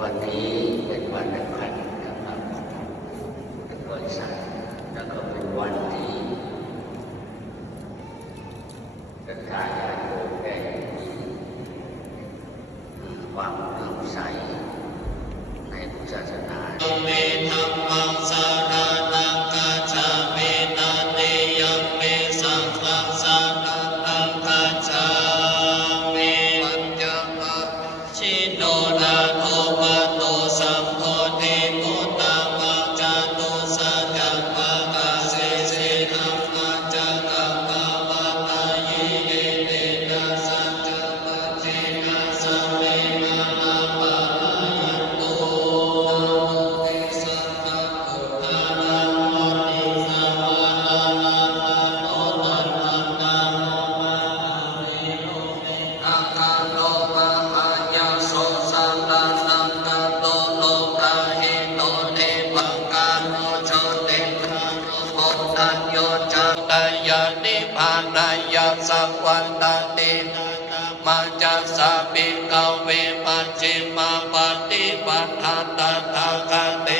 วันนี้เป็นวันสำคัญนะครับเป็นบริษัทแล้วก็เป็นวันที่ประชาชนได้มีความเลื่อมใสในพุทธศาสนาเมธัมมังสารนังกัจฉามินาเตยัมเมสังฆังสารนังกัจฉามิปัญจวัคชิโนนาโทปะโตสัมโพธิพุทธังวัจจตุสัจจะปะกะเสสิอัมมัจจะกัปปะวะตายิเยเตนะสัจจะปัจเจนะสัมเมนะนาปะมะยันโตสัพพะพุทธานาโมติสัมมานานาโตตันตันนาโมมะหะเรโนอาคาโลมะหายาโสสังฆังนังกัตโตโลกาหิโตเตปังกาโนโชติคาโนโมตัญโยจักตายานิพพานายาสัพวันตันติมาจัสสะปิกเวปัจฉิมาปฏิปัฏฐาตถาคติ